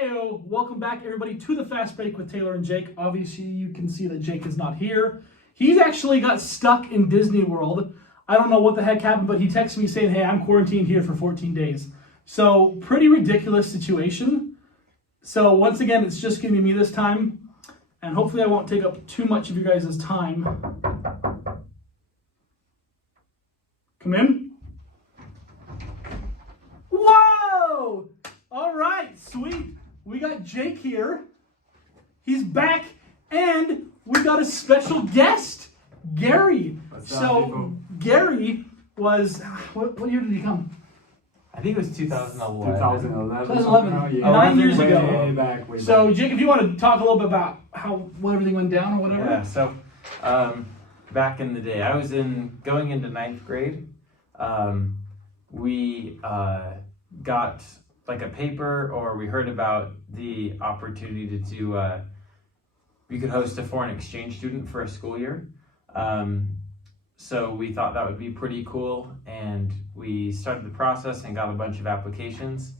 Heyo, welcome back everybody to the Fast Break with Taylor and Jake. Obviously you can see that Jake is not here. He's actually got stuck in Disney World. I don't know what the heck happened, but he texted me saying, hey, I'm quarantined here for 14 days. So pretty ridiculous situation. So once again, it's just gonna be me this time. And hopefully I won't take up too much of you guys' time. Come in. Whoa! All right, sweet. We got Jake here. He's back, and we got a special guest, Gary. What's up, people? Gary was, what year did he come? I think it was 2011. 2011, Yeah. 9 years Way ago. back. So, Jake, if you want to talk a little bit about what everything went down or whatever. Yeah, so back in the day, I was going into 9th grade. We got like a paper, or we heard about the opportunity to do, we could host a foreign exchange student for a school year. So we thought that would be pretty cool, and we started the process and got a bunch of applications.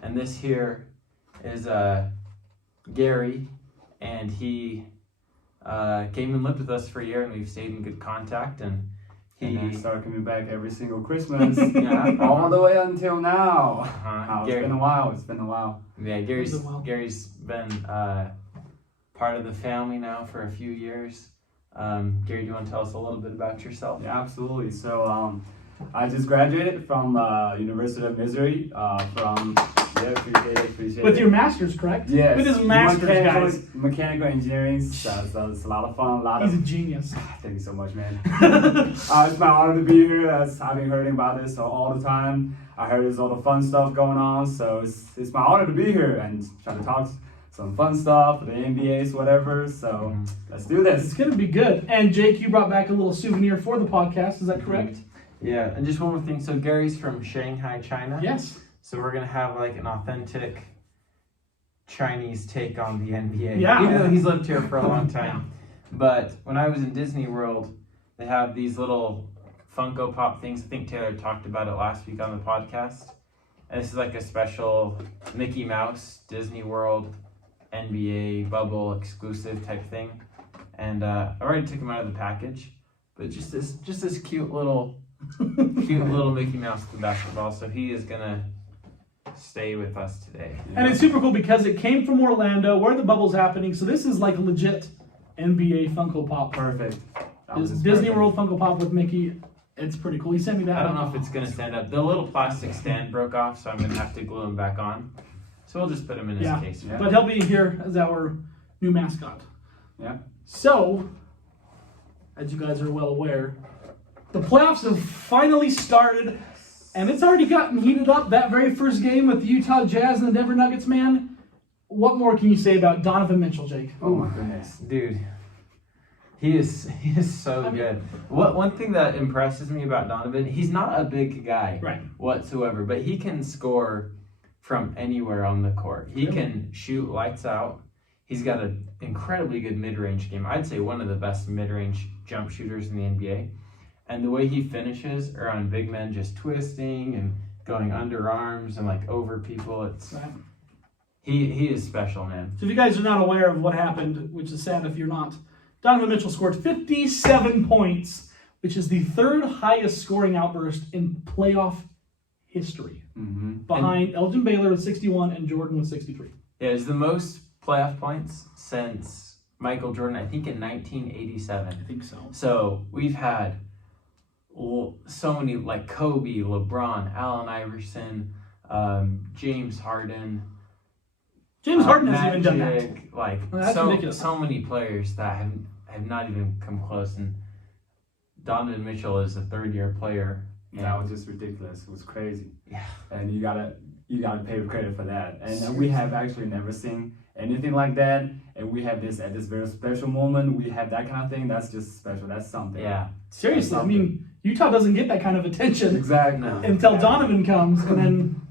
And this here is Gary, and he came and lived with us for a year, and we've stayed in good contact. And I started coming back every single Christmas, yeah, all the way until now. It's Gary, been a while. It's been a while. yeah, Gary's been part of the family now for a few years. Gary, do you want to tell us a little bit about yourself? Yeah, absolutely. So I just graduated from University of Missouri. Appreciate it. With your master's, correct? Yes. With his master's, guys. Mechanical engineering. So it's a lot of fun. He's a genius. Thank you so much, man. It's my honor to be here. I've been hearing about this all the time. I heard there's all the fun stuff going on, so it's my honor to be here and try to talk some fun stuff, the NBAs, whatever. So let's do this. It's going to be good. And Jake, you brought back a little souvenir for the podcast. Is that correct? Yeah, and just one more thing. So Gary's from Shanghai, China. Yes. So we're going to have like an authentic Chinese take on the NBA. Yeah. Even though he's lived here for a long time. But when I was in Disney World, they have these little Funko Pop things. I think Taylor talked about it last week on the podcast. And this is like a special Mickey Mouse, Disney World, NBA bubble exclusive type thing. And I already took him out of the package. But just this cute little Mickey Mouse with the basketball. So he is gonna stay with us today. And it's super cool because it came from Orlando, where the bubble's happening. So this is like a legit NBA Funko Pop. Perfect. This Disney World Funko Pop with Mickey. It's pretty cool. He sent me that. I don't know if it's gonna stand up. The little plastic stand broke off, so I'm gonna have to glue him back on. So we'll just put him in his case. Yeah. But he'll be here as our new mascot. Yeah. So, as you guys are well aware, the playoffs have finally started, and it's already gotten heated up. That very first game with the Utah Jazz and the Denver Nuggets, man. What more can you say about Donovan Mitchell, Jake? Oh my goodness, dude. He is so good. One thing that impresses me about Donovan, he's not a big guy whatsoever, but he can score from anywhere on the court. He can shoot lights out. He's got an incredibly good mid-range game. I'd say one of the best mid-range jump shooters in the NBA. And the way he finishes are on big men just twisting and going underarms and like over people. He is special, man. So if you guys are not aware of what happened, which is sad if you're not, Donovan Mitchell scored 57 points, which is the third highest scoring outburst in playoff history. Behind Elgin Baylor with 61 and Jordan with 63. Yeah, it's the most playoff points since Michael Jordan, I think in 1987. I think so. So we've had so many, like Kobe, LeBron, Allen Iverson, James Harden. James Harden hasn't even done Magic, that. Like so many players that have not even come close. And Donovan Mitchell is a third-year player. that was just ridiculous. It was crazy. Yeah. And you gotta pay credit for that. And we have actually never seen anything like that. And we have this at this very special moment. We have that kind of thing. That's just special. That's something. Yeah. Seriously, I mean, Utah doesn't get that kind of attention Exactly. until Donovan comes, and then.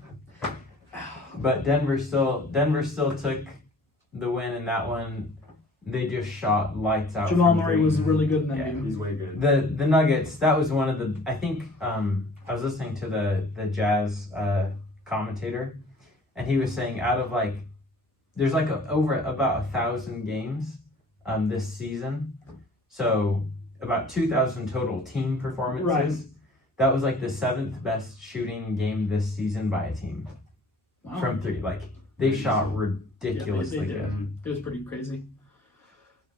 But Denver still took the win in that one. They just shot lights out. Jamal Murray was really good in that game. He's way good. The Nuggets, that was one of the, I think, I was listening to the Jazz commentator, and he was saying out of like there's like over about 1,000 games this season, so about 2,000 total team performances. Right. That was like the 7th best shooting game this season by a team from 3. Like they shot ridiculously they did. good. It was pretty crazy.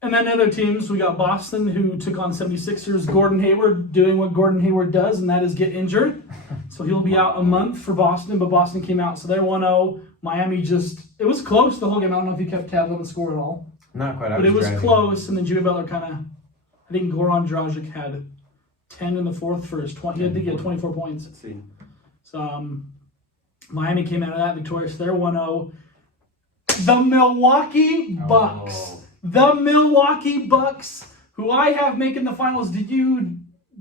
And then other teams, we got Boston, who took on 76ers. Gordon Hayward doing what Gordon Hayward does, and that is get injured. So he'll be out a month for Boston, but Boston came out. So they're 1-0. Miami it was close the whole game. I don't know if you kept tabs on the score at all. Not quite. But it was close, and then Jimmy Butler I think Goran Dragic had 10 in the fourth for his 20. I think he had 24 points. Let's see. So Miami came out of that victorious. They're 1-0. The Milwaukee Bucks. Oh. The Milwaukee Bucks, who I have making the finals.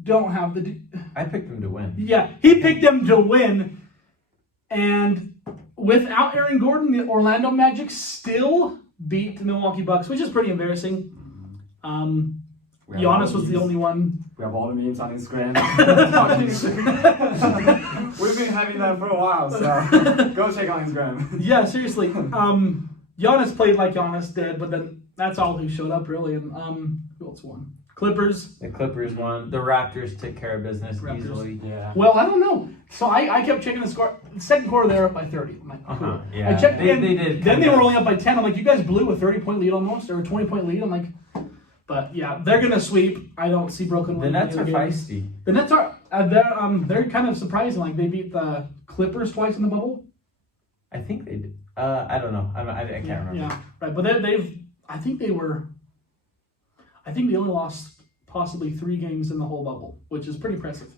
Don't have I picked them to win. Yeah, he picked them to win. And without Aaron Gordon, the Orlando Magic still beat the Milwaukee Bucks, which is pretty embarrassing. Giannis was the only one. We have all the memes on Instagram. We've been having that for a while, so go check out Instagram. Yeah, seriously. Giannis played like Giannis did, but then that's all who showed up, really. And who else won? Clippers. The Clippers won. The Raptors took care of business easily. Yeah. Well, I don't know. So I kept checking the score. The second quarter, they were up by 30. I'm like, cool. Yeah. I checked again. They did. Then they were only up by 10. I'm like, you guys blew a 30-point lead almost, or a 20-point lead. I'm like, but yeah, they're gonna sweep. I don't see Brooklyn The winning. Nets are feisty. The Nets are they're kind of surprising. Like they beat the Clippers twice in the bubble. I think they did. I don't know. I can't remember. Yeah, right. But I think they only lost possibly 3 games in the whole bubble, which is pretty impressive.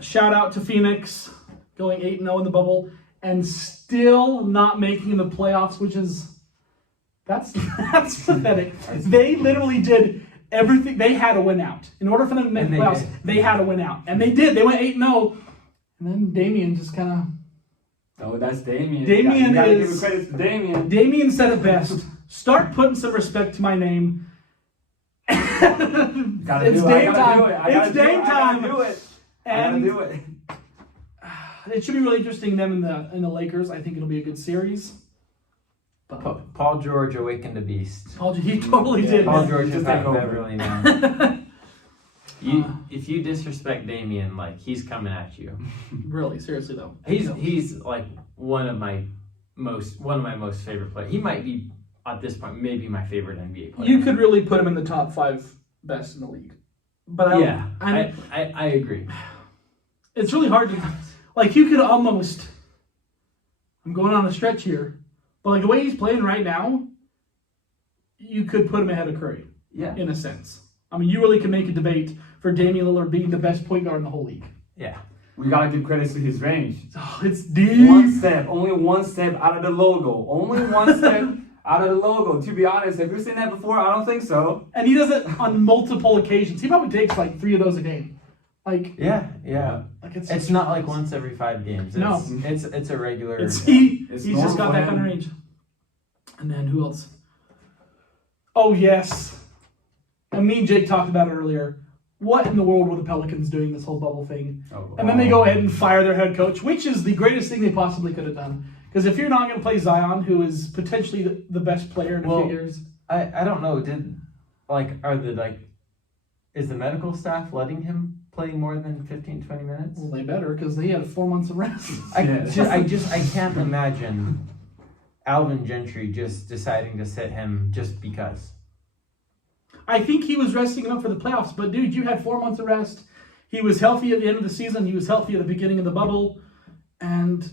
Shout out to Phoenix going 8-0 in the bubble and still not making the playoffs, which is that's pathetic. They literally did everything. They had to win out in order for them to make the playoffs. They had to win out, and they did. They went 8-0, and then Damian just kind of. Oh, that's Damian. Damian you gotta is. give credit to Damian. Damian said it best. Start putting some respect to my name. It's Dame time. It's Dame time. I gotta do it. And do it. it should be really interesting. Them in the Lakers. I think it'll be a good series. But Paul George awakened a beast. he totally did. Paul George Just is take back over. Beverly now. If you disrespect Damian, like he's coming at you. Really, seriously though. He's like one of my most favorite players. He might be at this point maybe my favorite NBA player. You could really put him in the top 5 best in the league. But I agree. It's really hard to like. You could almost. I'm going on a stretch here, but like the way he's playing right now, you could put him ahead of Curry. Yeah. In a sense. I mean, you really can make a debate for Damian Lillard being the best point guard in the whole league. Yeah. We gotta give credit to his range. Oh, it's deep. Only one step out of the logo. Only one step out of the logo. To be honest, have you seen that before? I don't think so. And he does it on multiple occasions. He probably takes like 3 of those a game. Like Yeah. like It's not like once every 5 games. It's a regular. He's It's just got that kind of range. And then who else? Oh yes. And me and Jake talked about it earlier. What in the world were the Pelicans doing this whole bubble thing? And then they go ahead and fire their head coach, which is the greatest thing they possibly could have done. Because if you're not going to play Zion, who is potentially the best player in a few years. I don't know. Is the medical staff letting him play more than 15, 20 minutes? Well, they better, because they had 4 months of rest. I can't imagine Alvin Gentry just deciding to sit him just because. I think he was resting him up for the playoffs, but dude, you had 4 months of rest. He was healthy at the end of the season. He was healthy at the beginning of the bubble. And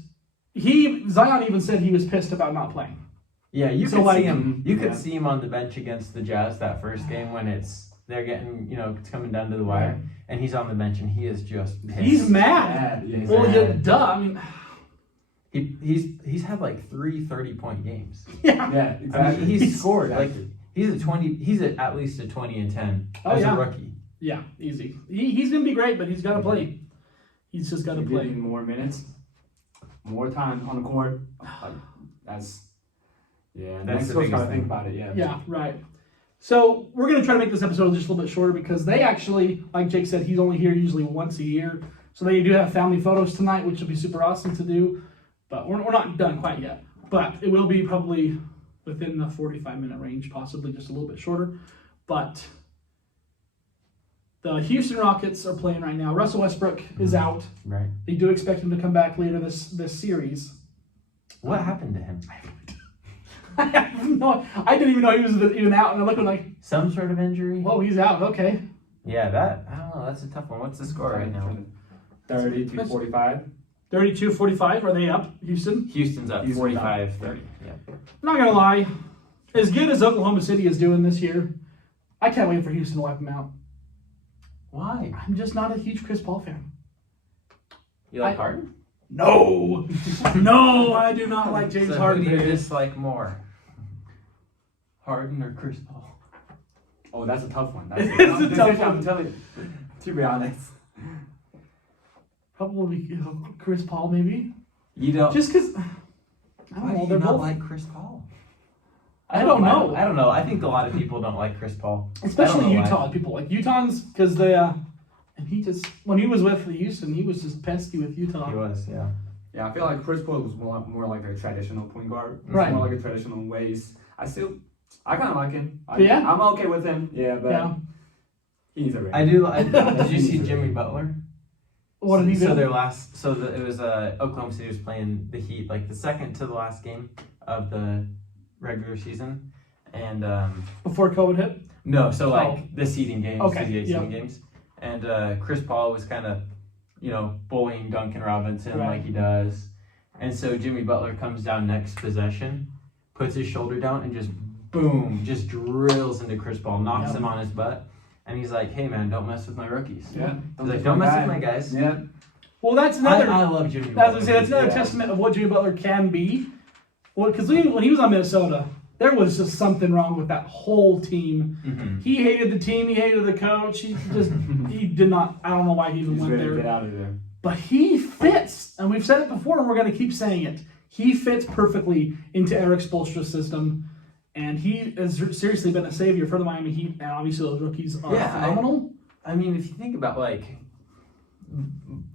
Zion even said he was pissed about not playing. Yeah, you could see him. You could see him on the bench against the Jazz that first game when they're getting, it's coming down to the wire, and he's on the bench and he is just pissed. He's mad. Yeah, well, duh. I mean, he's had like 3 30-point games. Yeah, exactly. I mean, he's scored like he's at least a 20 and 10 as a rookie. Yeah, easy. He's gonna be great, but he's got to play. He's just got to play. Getting more minutes, more time on the court. That's next coach got to think about it. Yeah, right. So we're gonna try to make this episode just a little bit shorter because they actually, like Jake said, he's only here usually once a year. So they do have family photos tonight, which will be super awesome to do. But we're not done quite yet. But it will be probably within the 45-minute range, possibly just a little bit shorter. But the Houston Rockets are playing right now. Russell Westbrook is out. Right. They do expect him to come back later this series. What happened to him? I have no, I didn't even know he was even out, and I'm looking like, Some sort of injury? whoa, he's out. Okay. Yeah, that, I don't know, that's a tough one. What's the score right now? 30-45. 32-45. Are they up, Houston? Houston's up Houston's up. 45-30. Yeah. I'm not gonna lie. As good as Oklahoma City is doing this year, I can't wait for Houston to wipe them out. Why? I'm just not a huge Chris Paul fan. You like I- Harden? No, no, I do not like James So Harden. who do you dislike more? Harden or Chris Paul? Oh, that's a tough one. It's a tough one. I'm telling you, to be honest. Probably Chris Paul, maybe. You don't. Just because I Why don't know. do you They're not both. like Chris Paul? I don't know. I don't know. I think a lot of people don't like Chris Paul. Especially I don't know Utah why. people like Utahns because they and he just when he was with Houston he was just pesky with Utah. He was, yeah. Yeah, I feel like Chris Paul was more like a traditional point guard. Right. More like a traditional ways. I kind of like him. Yeah? I'm okay with him. Yeah, but Yeah. he needs a ring. I do. Did you see Jimmy Butler? What did he do? So their last, it was Oklahoma City was playing the Heat, like the second to the last game of the regular season, and Before COVID hit. no, so like the seeding games, Okay, the yep. seeding games, and Chris Paul was kind of, bullying Duncan Robinson Right. like he does, and so Jimmy Butler comes down next possession, puts his shoulder down, and just boom, just drills into Chris Paul, knocks Yep. him on his butt. And he's like, "Hey man, don't mess with my rookies." Yeah. He's like, "Don't mess with my guys." Yeah. Well, that's another. I love Jimmy I was Butler. gonna say that's another Yeah. testament of what Jimmy Butler can be. Well, because when he was on Minnesota, there was just something wrong with that whole team. Mhm. He hated the team. He hated the coach. He did not. I don't know why he even He's went ready to there. get out of there. But he fits, and we've said it before, and we're going to keep saying it. He fits perfectly into Eric Spoelstra's system, and he has seriously been a savior for the Miami Heat. And obviously, those rookies are phenomenal. I mean, if you think about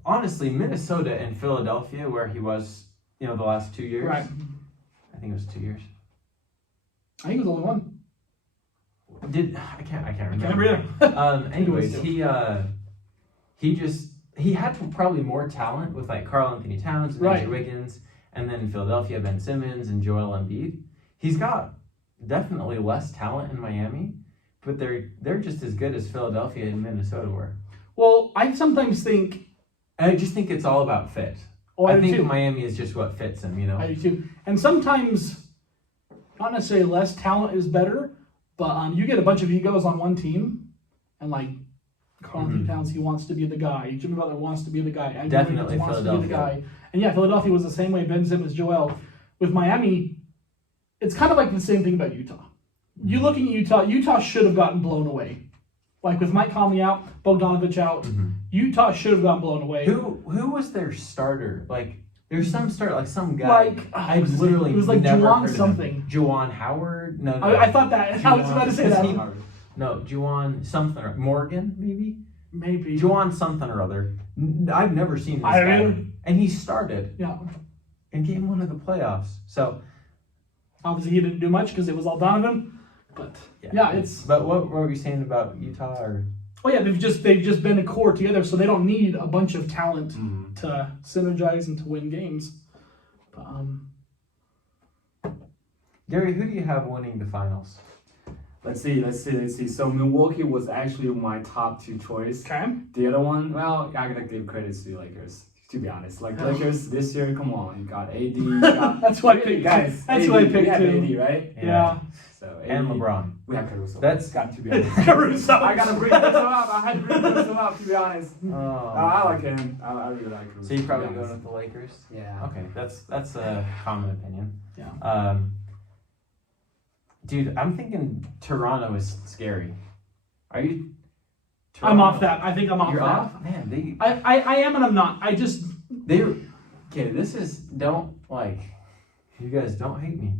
honestly, Minnesota and Philadelphia, where he was, the last 2 years. Right. I think it was 2 years. I think it was only one. I can't remember. Can't remember either. Anyways, he had probably more talent with like Karl Anthony Towns and Right. Andrew Wiggins, and then in Philadelphia, Ben Simmons and Joel Embiid. He's got definitely less talent in Miami, but they're just as good as Philadelphia and Minnesota were. Well, I sometimes think. I just think it's all about fit. Oh, I I do think too. Miami is just what fits him, I do too. And sometimes, not necessarily less talent is better, but you get a bunch of egos on one team, and like Karl Anthony Towns, he wants to be the guy. Jimmy Butler wants to be the guy. Andrew Definitely Wiggins wants to be the Philadelphia. guy. And yeah, Philadelphia was the same way. Ben Simmons, Joel. With Miami, it's kind of like the same thing about Utah. You looking at Utah, Utah should have gotten blown away. Like with Mike Conley out, Bogdanovich out, Utah should have gotten blown away. Who was their starter? Like, there's some starter, like some guy. Like, I it was literally it was like never Juwan heard of something. him. Juwan Howard? No. I thought that. I was about to say Juwan- that. No, Juwan something. Morgan, maybe? Maybe. Juwan something or other. I've never seen this I guy. mean- And he started Yeah. in game one of the playoffs. So, Obviously, he didn't do much because it was all Donovan. But yeah, it's. But what were you saying about Utah? Or Oh yeah, they've just been a core together, so they don't need a bunch of talent to synergize and to win games. But, Gary, who do you have winning the finals? Let's see. So Milwaukee was actually my top two choice. okay. The other one, well, I gotta give credit to the Lakers. To be honest, like Lakers this year, come on, you got AD, you got That's why I picked. guys. That's AD, who I we picked have too. AD, right? Yeah. So And AD, LeBron. We have Caruso. That's got to be honest. Caruso. I gotta bring Caruso up. I had to bring Caruso up to be honest. Oh, I like him. I really like Caruso. So you probably to be going honest. with the Lakers? Yeah. Okay, that's a common opinion. Yeah. Dude, I'm thinking Toronto is scary. Are you? I'm off that. I think I'm off You're that. off, man. I am and I'm not. This is you guys don't hate me,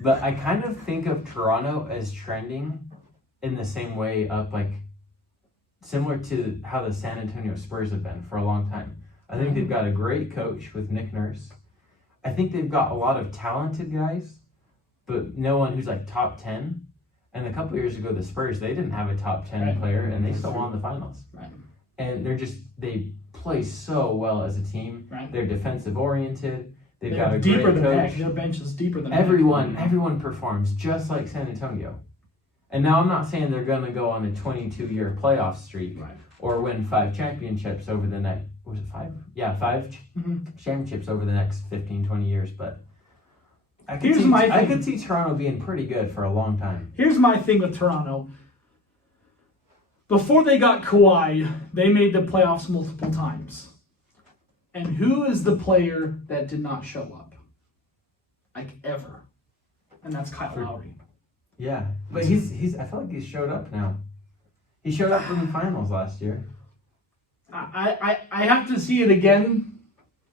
but I kind of think of Toronto as trending in the same way up, like similar to how the San Antonio Spurs have been for a long time. I think they've got a great coach with Nick Nurse. I think they've got a lot of talented guys, but no one who's like top 10. And a couple years ago, the Spurs, they didn't have a top 10 Right. player, and they still won the finals. Right. And they play so well as a team. Right. They're defensive oriented. They've They're got a deeper great than coach. heck. Their bench is deeper than Everyone performs just like San Antonio. And now I'm not saying they're going to go on a 22-year playoff streak Right. or win 5 championships over the next, was it 5? Yeah, 5 championships over the next 15, 20 years. But I could see Toronto being pretty good for a long time. Here's my thing with Toronto. Before they got Kawhi, they made the playoffs multiple times. And who is the player that did not show up? Like, ever. And that's Kyle Lowry. Yeah, but he's. I feel like he's showed up now. He showed up in the finals last year. I have to see it again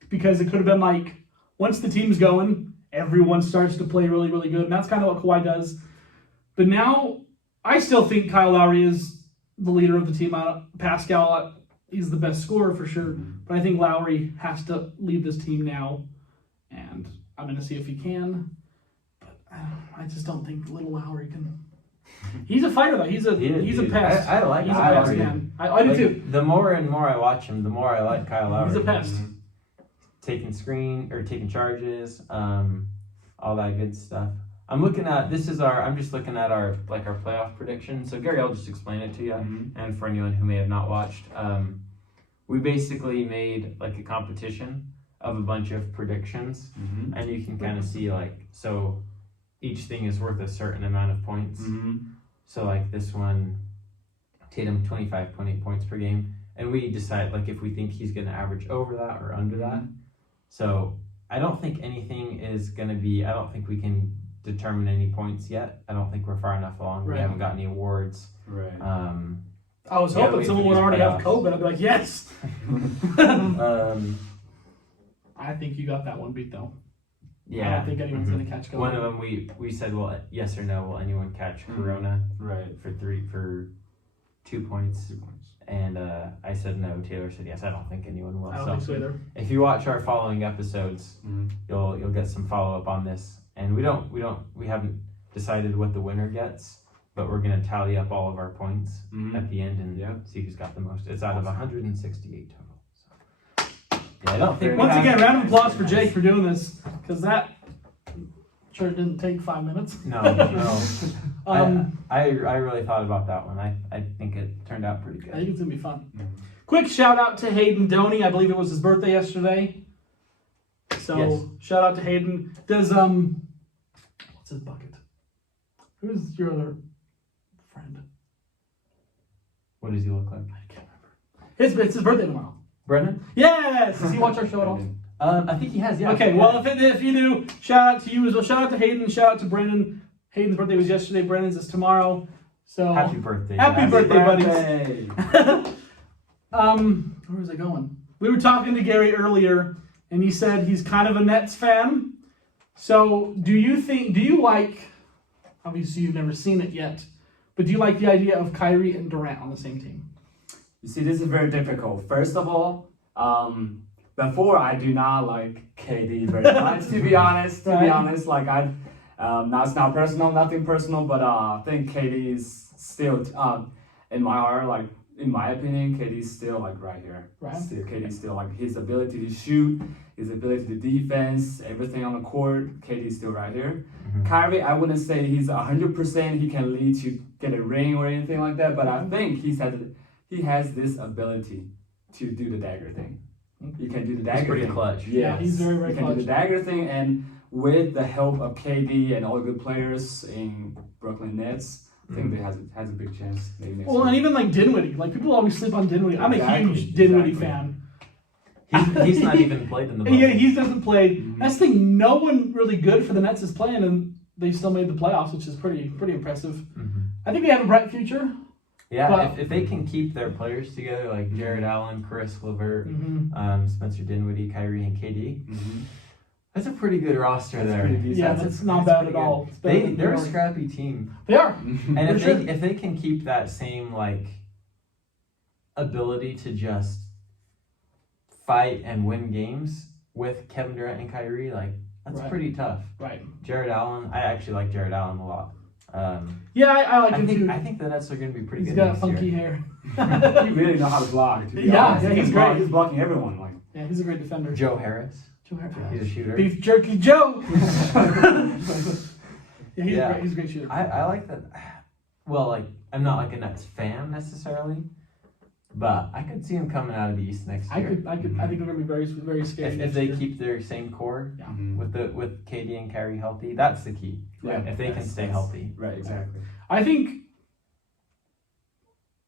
because it could have been like, once the team's going, everyone starts to play really, really good. And that's kind of what Kawhi does. But now, I still think Kyle Lowry is the leader of the team. Pascal, he's the best scorer for sure. But I think Lowry has to lead this team now. And I'm going to see if he can. But I just don't think little Lowry can. He's a fighter, though. He's a pest. I like He's a Kyle pest, Lowry. man. I do too. The more and more I watch him, the more I like Kyle Lowry. He's a pest. Taking charges, all that good stuff. I'm just looking at our playoff prediction. So Gary, I'll just explain it to you, and for anyone who may have not watched, we basically made like a competition of a bunch of predictions, and you can kind of see so each thing is worth a certain amount of points. So like this one, Tatum 25.8 points per game, and we decide if we think he's going to average over that or under that. So I don't think anything is going to be. I don't think we can determine any points yet. I don't think we're far enough along. Right. We haven't got any awards. Right. I was hoping someone would already have COVID. I'd be like, yes. I think you got that one beat though. Yeah. I don't think anyone's going to catch COVID. One of them we said, well, yes or no, will anyone catch Corona? Right. For 2 points. And I said no. Taylor said yes. I don't think anyone will. I don't think so either. If you watch our following episodes, you'll get some follow up on this. And we haven't decided what the winner gets, but we're gonna tally up all of our points at the end and see who's got the most. It's out of 168 total. So. Yeah, I don't think. Once again, round of applause for Jake for doing this, because that sure didn't take 5 minutes. No. I really thought about that one. I think it turned out pretty good. I think it's gonna be fun. Quick shout out to Hayden Doney. I believe it was his birthday yesterday. So yes. Shout out to Hayden. Does what's his bucket? Who's your other friend? What does he look like? I can't remember. It's his birthday tomorrow. Brennan? Yes. Does he watch our show at all? I think he has. Yeah. Okay. Well, if you do, shout out to you as well. Shout out to Hayden. Shout out to Brennan. Hayden's birthday was yesterday. Brennan's is tomorrow. So happy birthday! Happy birthday, buddies. Birthday. Where was I going? We were talking to Gary earlier, and he said he's kind of a Nets fan. So, do you like? Obviously, you've never seen it yet, but do you like the idea of Kyrie and Durant on the same team? You see, this is very difficult. First of all, before I do not like KD very much. To be honest, that's not personal, nothing personal, but I think KD is still in my heart, in my opinion, KD is still right here. Right. KD is still his ability to shoot, his ability to defense, everything on the court. KD is still right here. Kyrie, I wouldn't say he's 100%. He can lead to get a ring or anything like that, but I think he has this ability to do the dagger thing. He can do the dagger He's pretty thing. clutch. Yes. Yeah, he's very, very He can clutch. do the dagger thing, and with the help of KD and all the good players in Brooklyn Nets, I think they has a big chance. Maybe next Well, year. and even Dinwiddie. People always sleep on Dinwiddie. I'm a huge Dinwiddie fan. He's not even played in the bubble. Yeah, he doesn't play. That's the thing. No one really good for the Nets is playing, and they still made the playoffs, which is pretty impressive. I think they have a bright future. Yeah, but, if they can keep their players together, like Jared Allen, Chris LeVert, Spencer Dinwiddie, Kyrie, and KD, that's a pretty good roster there. Yeah, that's not bad at all. They're a scrappy team. They are. And if they can keep that same ability to just fight and win games with Kevin Durant and Kyrie, That's Right. pretty tough. Right. Jared Allen, I actually like Jared Allen a lot. Yeah, I like him too. I think the Nets are going to be pretty He's good got next funky year. hair. He really know how to block. To be Yeah, honest. yeah, He can he's block- great. He's blocking everyone. Like Yeah, he's a great defender. Joe Harris, Joe Harris. he's a shooter. Beef Jerky Joe. Yeah, Yeah. He's a great shooter. I like that. Well, like I'm not like a Nets fan necessarily, but I could see him coming out of the East next year. I think they're gonna be very, very scary. If next they year. keep their same core Yeah. with KD and Kyrie healthy, that's the key. Yeah, If they can that's- stay that's- healthy. right, exactly.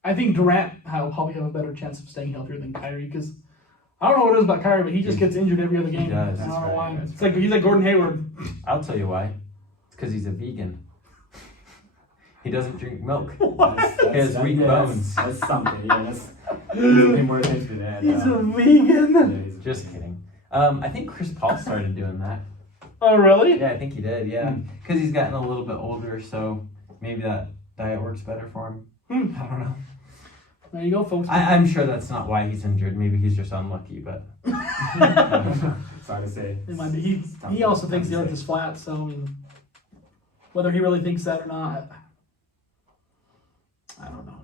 I think Durant will probably have a better chance of staying healthier than Kyrie because I don't know what it is about Kyrie, but he just gets injured every other game. does, I don't that's know right, why. that's It's like he's like Gordon Hayward. I'll tell you why. It's because he's a vegan. He doesn't drink milk. That's, He has weak bones. That's something. Yeah, that's pay more attention to that. He's a Yeah, vegan. he's- Just kidding. I think Chris Paul started doing that. Oh really? Yeah, I think he did. Yeah, because he's gotten a little bit older, so maybe that diet works better for him. I don't know. There you go, folks. I'm sure that's not why he's injured. Maybe he's just unlucky. But Sorry to say. It might be. He also thinks the Earth is flat, so I mean, whether he really thinks that or not, I don't know.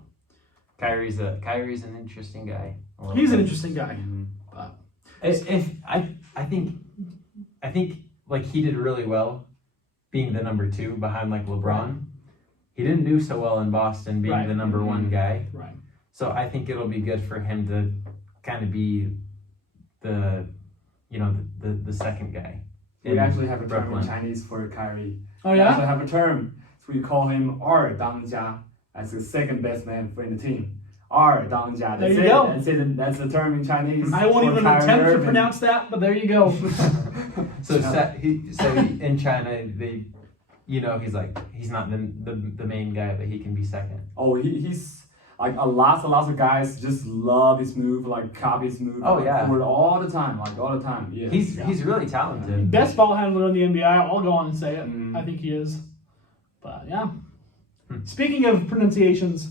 Kyrie's an interesting guy. He's an interesting guy. Mhm. But I think like he did really well being the number 2 behind like LeBron. He didn't do so well in Boston being Right. the number 1 guy. right. So I think it'll be good for him to kind of be the second guy. We in actually have a term in Brooklyn. Chinese for Kyrie. Oh We yeah. actually have a term. So we call him 二当家 as the second best man in the team. 二当家. There That's you it. go. That's it. That's the term in Chinese. I won't for even Kyrie attempt to Irving. pronounce that, but there you go. So in China they, he's like he's not the main guy, but he can be second. Oh, he's like lots of guys just love his move, like copy his move. Oh, like, yeah. forward all the time, like all the time. Yeah. He's really talented. Best ball handler in the NBA. I'll go on and say it. Mm. I think he is. But yeah. Speaking of pronunciations,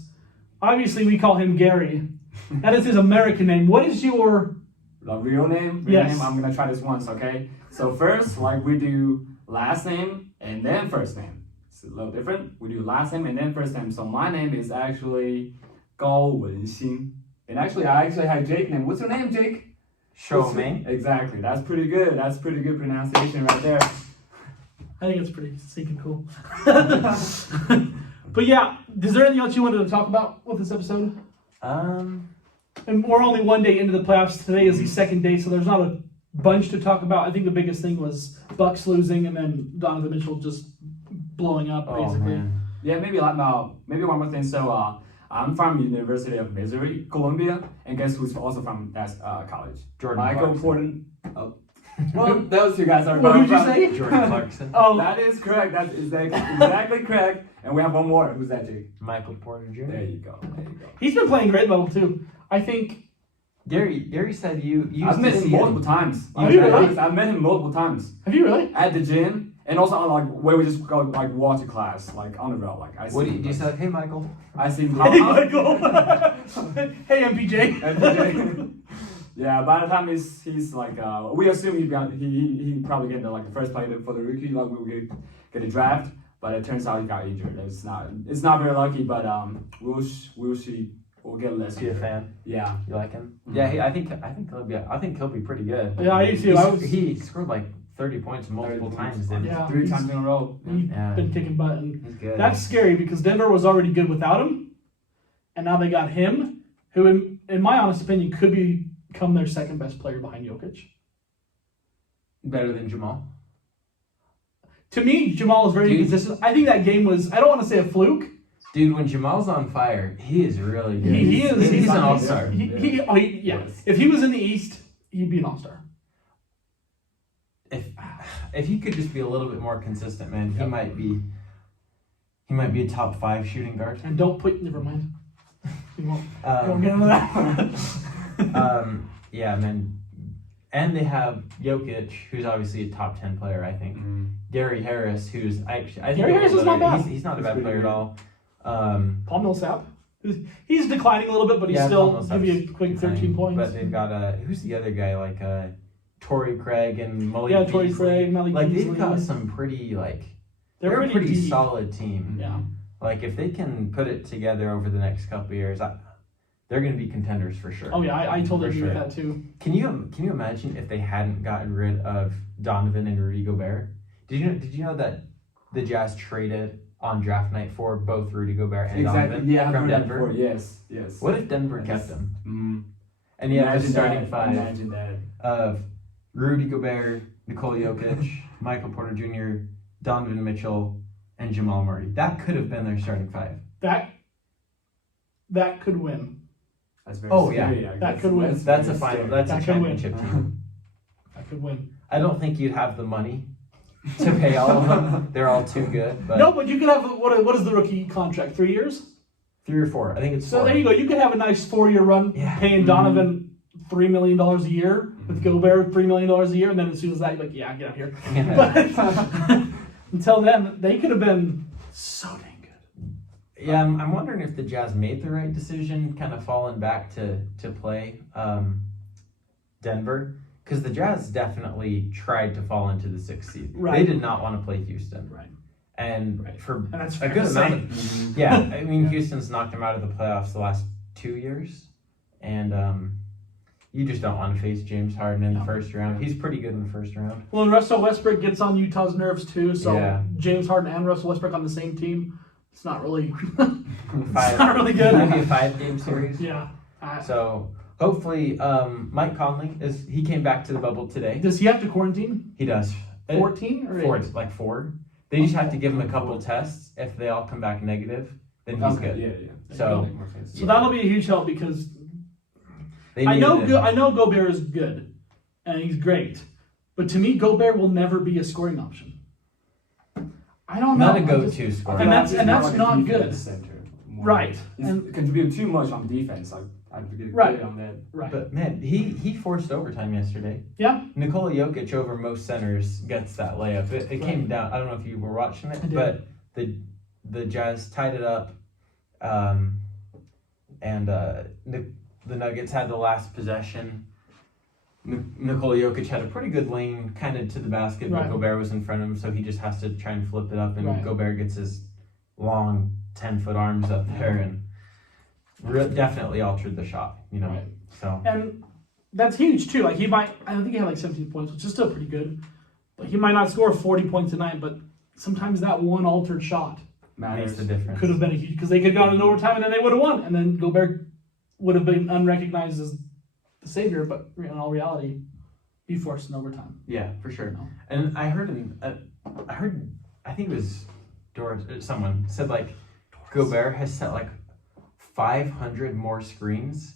obviously we call him Gary. That is his American name. What is your? the real name. Yes. I'm gonna try this once, okay? So first, like we do last name and then first name. It's a little different. We do last name and then first name. So my name is actually Gao Wenxin. And actually, I actually have Jake name. What's your name, Jake? Show me. Exactly. That's pretty good. That's pretty good pronunciation right there. I think it's pretty stinking cool. But yeah, is there anything else you wanted to talk about with this episode? And we're only one day into the playoffs. Today is the second day, so there's not a bunch to talk about. I think the biggest thing was Bucks losing and then Donovan Mitchell just blowing up, Oh basically. man. Yeah, maybe one more thing. So I'm from University of Missouri, Columbia, and guess who's also from that college? Jordan Michael Clarkson. Porter. Oh. Well, those two guys are. What did you from- say? Jordan Clarkson. Oh, That is correct. That's exactly correct. And we have one more. Who's that, Jake? Michael Porter Jr. There you go. There you go. he's been playing great level too. I think. Gary said you used I've met to him see multiple him. times. Have you really? I've met him multiple times Have you really? at the gym, and also on like where we just go like walk to class, like on the road. Like I see. What do him, you like, say? Hey Michael. I see him. Hey, Michael. Hey, MPJ. MPJ. Yeah, by the time he's like we assume he probably get the first play for the rookie, like we will get a draft, but it turns out he got injured. It's not very lucky, but we'll see. We'll get a lesson. Is he a fan? Yeah. You like him? Mhm. Yeah, I think he'll be pretty good. Yeah, I do too. He scored like 30 points multiple 30 times. points. Didn't he? Yeah. 3 times in a row. He's Yeah. been kicking butt, and He's good. that's scary because Denver was already good without him, and now they got him, who, in my honest opinion, could become their second best player behind Jokic. better than Jamal. To me, Jamal is very Dude. inconsistent. I think that game was, I don't want to say a fluke. Dude, when Jamal's on fire, he is really good. He is. He's an not- all-star. Yeah. Yes. If he was in the East, he'd be an all-star. If he could just be a little bit more consistent, man, he Yep. might be a top 5 shooting guard. And don't put, never mind. We won't Um, get into that. Yeah, man. And they have Jokic, who's obviously a top 10 player, I think. Gary Harris, who's I think Gary Harris is not bad. He's not a bad He's player pretty at all. Paul Millsap. He's declining a little bit, but he's Yeah, still Paul give you a Millsap's quick 13 declining, points. But they've got who's the other guy? Torrey Craig and Malik Yeah, Torrey Beasley. Craig, Malik Like Beasley. they've got some pretty they're a pretty deep. solid team. Yeah. Like if they can put it together over the next couple of years, they're going to be contenders for sure. Oh yeah, I totally For agree with sure. that too. Can you imagine if they hadn't gotten rid of Donovan and Rudy Gobert? Did you know that the Jazz traded on draft night for both Rudy Gobert and Donovan Yeah, I've from heard that Denver? before. Yes. What if Denver kept them? And you have Imagine the starting that. five Imagine that. of Rudy Gobert, Nikola Jokic, Michael Porter Jr., Donovan Mitchell, and Jamal Murray. That could have been their starting five. That could win. That's very Oh, scary. yeah. I That guess. could win. That's a very final. scary. That's That a could win. championship team. That could win. I don't think you'd have the money to pay all of them. They're all too good. But No, but you could have what is the rookie contract? 3 years? 3 or 4. I think it's 4. So there you go. You could have a nice 4-year run, Yeah. paying Donovan $3 million a year, with Gobert $3 million a year, and then as soon as that, you're like, yeah, get out of here. But until then, they could have been so dang good. Yeah, I'm wondering if the Jazz made the right decision, kind of falling back to play Denver, because the Jazz definitely tried to fall into the 6th seed. Right. They did not want to play Houston, Right. and Right. for And that's a fair good to amount. say. Of, yeah, I mean Houston's knocked them out of the playoffs the last 2 years, and you just don't want to face James Harden in the first round. He's pretty good in the first round. Well, and Russell Westbrook gets on Utah's nerves too, so Yeah. James Harden and Russell Westbrook on the same team, it's not really, Five, not really good. Maybe a 5-game series. Yeah. So hopefully, Mike Conley he came back to the bubble today. Does he have to quarantine? He does. 14 or 8? 4, like 4. They just have to give him a couple tests. If they all come back negative, then he's good. Yeah. So Make more sense. So that'll be a huge help because they I know needed it. I know Gobert is good and he's great, but to me Gobert will never be a scoring option. I don't know. Not a I just- go-to scorer. And that's- He's and more that's like a not defense good. Center, more. Right. He's And contributing too much on defense. Like I'd be Right. good on that. right. But man, he forced overtime yesterday. Yeah. Nikola Jokic over most centers gets that layup. It came down. I don't know if you were watching it, I did. but the Jazz tied it up, and the Nuggets had the last possession. Nikola Jokic had a pretty good lane kind of to the basket, but Right. Gobert was in front of him, so he just has to try and flip it up, and Right. Gobert gets his long 10-foot arms up there and definitely altered the shot, Right. So And that's huge too. Like I think he had like 17 points, which is still pretty good. But he might not score 40 points tonight, but sometimes that one altered shot makes Matters. the difference. could have been a huge, because they could have gone in overtime and then they would have won. And then Gobert would have been unrecognized as the savior, but in all reality, he forced an overtime. Yeah, for sure. No. And I heard I think it was someone said like Gobert has set like 500 more screens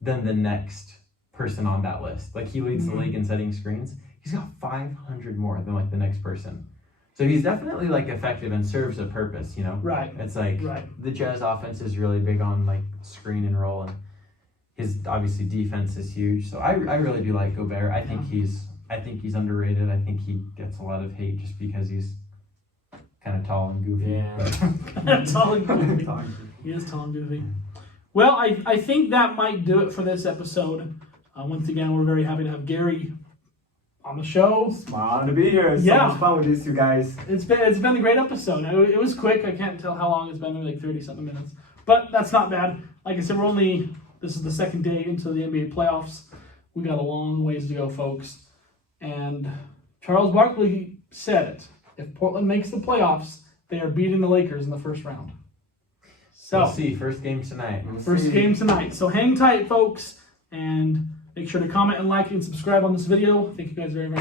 than the next person on that list. Like he leads the league in setting screens. He's got 500 more than like the next person. So he's definitely like effective and serves a purpose, Right. It's like Right. the Jazz offense is really big on like screen and roll, and his obviously defense is huge. So I really do like Gobert. I think he's underrated. I think he gets a lot of hate just because he's kind of tall and goofy. Yeah. Tall and goofy. He is tall and goofy. Well, I think that might do it for this episode. Once again, we're very happy to have Gary on the show. It's my honor to be here. It's Yeah. so much fun with these two guys. It's been a great episode. It was quick. I can't tell how long it's been, maybe like 30-something minutes. But that's not bad. Like I said, this is the second day into the NBA playoffs. We got a long ways to go, folks. And Charles Barkley said it. If Portland makes the playoffs, they are beating the Lakers in the first round. So We'll see. First game tonight. first game tonight. So hang tight, folks, and make sure to comment and like and subscribe on this video. Thank you guys very much.